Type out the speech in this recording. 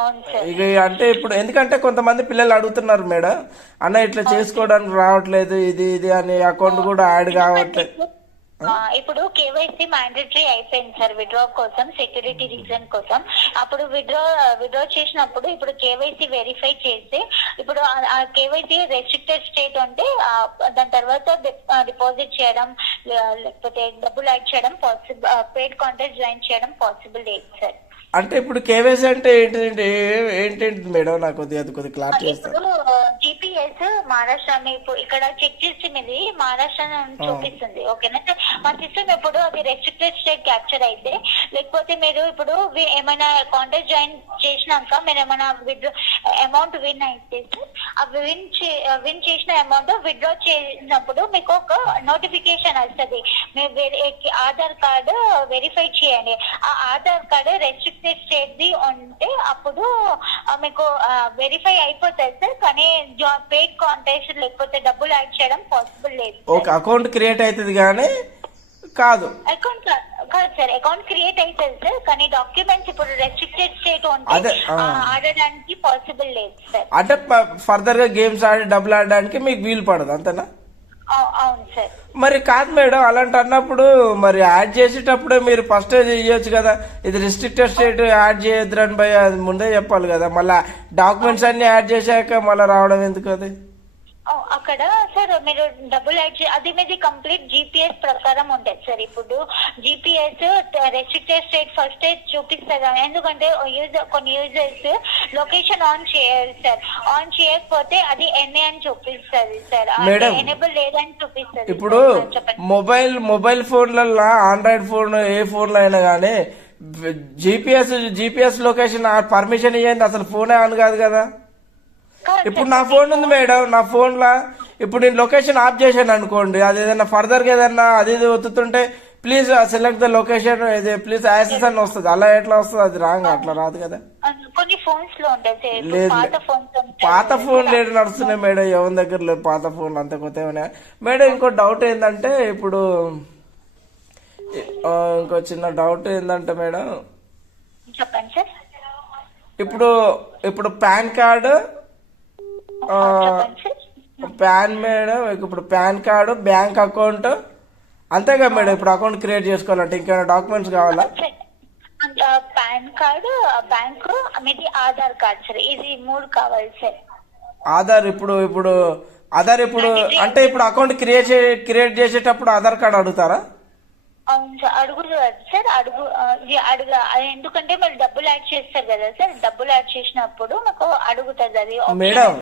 అవును సార్. ఇక అంటే ఇప్పుడు ఎందుకంటే కొంతమంది పిల్లలు అడుగుతున్నారు మేడం, అన్న ఇట్లా చేసుకోవడానికి రావట్లేదు ఇది ఇది అని, అకౌంట్ కూడా యాడ్ ఎందుకంటే కావట్లేదు. ఇప్పుడు కేవైసీ మ్యాండేటరీ అయిపోయింది సార్ విత్డ్రా కోసం, సెక్యూరిటీ రీజన్ కోసం. అప్పుడు విత్డ్రా చేసినప్పుడు ఇప్పుడు కేవైసీ వెరిఫై చేస్తే ఇప్పుడు ఆ కేవైసీ రెస్ట్రిక్టెడ్ స్టేట్ ఉంటే దాని తర్వాత డిపాజిట్ చేయడం లేకపోతే డబ్బులు యాడ్ చేయడం పాసిబుల్, పెయిడ్ కాంటాక్ట్ జాయిన్ చేయడం పాసిబుల్ లేదు సార్. అంటే ఇప్పుడు కేవైసీ అంటే ఏంటి ఏంటేంటి మేడం, నాకు కొద్దిగా క్లారిటీ చేస్తాను. ఇప్పుడు జిపిఎస్ మహారాష్ట్ర ఇప్పుడు ఇక్కడ చెక్ చేసి మీది మహారాష్ట్ర చూపిస్తుంది, ఓకేనా సార్. మా సిస్టమ్ ఇప్పుడు అది రెస్ట్రిక్టెడ్ స్టేట్ క్యాప్చర్ అయితే, లేకపోతే మీరు ఇప్పుడు ఏమైనా కాంటాక్ట్ జాయిన్ చేసినాక మీరు ఏమైనా విత్డ్రా అమౌంట్ విన్ అయితే ఆ విన్ చేసిన అమౌంట్ విత్డ్రా చేసినప్పుడు మీకు ఒక నోటిఫికేషన్ వస్తుంది. మీరు ఆధార్ కార్డు వెరిఫై చేయండి. ఆ Aadhaar card restricted state the ఉంటే అప్పుడు మీకు వెరిఫై అయిపోతుంది సార్. కానీ పెయిడ్ కాంటాక్ట్ లేకపోతే డబ్బులు యాడ్ చేయడం పాసిబుల్ లేదు. ఓకే, అకౌంట్ క్రియేట్ అవుతుంది కానీ కాదు. అకౌంట్ కాదు సార్, అకౌంట్ క్రియేట్ అవుతుంది సార్, కానీ డాక్యుమెంట్స్ ఇప్పుడు రెస్ట్రిక్టెడ్ స్టేట్ ఉంటే ఆడడానికి పాసిబుల్ లేదు సార్. అంటే ఫర్దర్ గా గేమ్స్ ఆడి డబ్బులు ఆడడానికి మీకు వీలు పడదు అంతేనా? అవును సార్. మరి కాదు మేడం, అలాంటి అన్నప్పుడు మరి యాడ్ చేసేటప్పుడే మీరు ఫస్ట్ చేయొచ్చు కదా. ఇది రిస్ట్రిక్టెడ్ స్టేట్ యాడ్ చేయొద్దు అని భయ, అది ముందే చెప్పాలి కదా. మళ్ళీ డాక్యుమెంట్స్ అన్ని యాడ్ చేశాక మళ్ళీ రావడం ఎందుకు అది? అక్కడ సార్ మీరు డబ్బులు యాడ్ అది మీది కంప్లీట్ జిపిఎస్ ప్రకారం ఉంటుంది సార్. ఇప్పుడు జిపిఎస్ రెస్ట్రిక్టెడ్ స్టేట్ ఫస్ట్ చూపిస్తారు, ఎందుకంటే కొన్ని యూజర్స్ లొకేషన్ ఆన్ చేయరు సార్. ఆన్ చేయకపోతే అది ఎన్ఏ అని చూపిస్తుంది సార్, ఎనేబుల్ లేదని చూపిస్తుంది. ఇప్పుడు మొబైల్ ఫోన్లలో ఆండ్రాయిడ్ ఫోన్ ఏ ఫోన్ లో అయినా కానీ జిపిఎస్ లొకేషన్ పర్మిషన్ ఇవ్వండి, అసలు ఫోనే ఆన్ కాదు కదా. ఇప్పుడు నా ఫోన్ ఉంది మేడం, నా ఫోన్ లా ఇప్పుడు నేను లొకేషన్ ఆఫ్ చేశాను అనుకోండి, అది ఏదైనా ఫర్దర్ గా ఏదైనా అది ఒత్తుతుంటే please select the location please access అని వస్తుంది. అలా ఎట్లా వస్తుంది? అది రాంగ్, అట్లా రాదు కదా. కొన్ని ఫోన్స్ లో లేదు, పాత ఫోన్ లేదు నడుస్తున్నాయి మేడం, ఎవరి దగ్గర లేదు పాత ఫోన్ అంత కొత్త మేడం. ఇంకో డౌట్ ఏంటంటే ఇప్పుడు ఇంకో చిన్న డౌట్ ఏంటంటే మేడం, చెప్పండి సార్. ఇప్పుడు పాన్ కార్డు మేడం, ఇప్పుడు పాన్ కార్డు బ్యాంక్ అకౌంట్ అంతేగా మేడం. ఇప్పుడు అకౌంట్ క్రియేట్ చేసుకోవాలంటే ఇంకేమైనా డాక్యుమెంట్స్ కావాలా? పాన్ కార్డు, బ్యాంకు, మీది ఆధార్ కార్డ్ సార్, ఇది 3 కావాలి సార్. ఆధార్ ఇప్పుడు అంటే ఇప్పుడు అకౌంట్ క్రియేట్ చేసేటప్పుడు ఆధార్ కార్డు అడుగుతారా? అవును సార్, అడుగుతారు సార్. ఎందుకంటే మీరు డబ్బులు యాడ్ చేస్తారు కదా సార్, డబ్బులు యాడ్ చేసినప్పుడు మాకు అడుగుతుంది అది మేడం.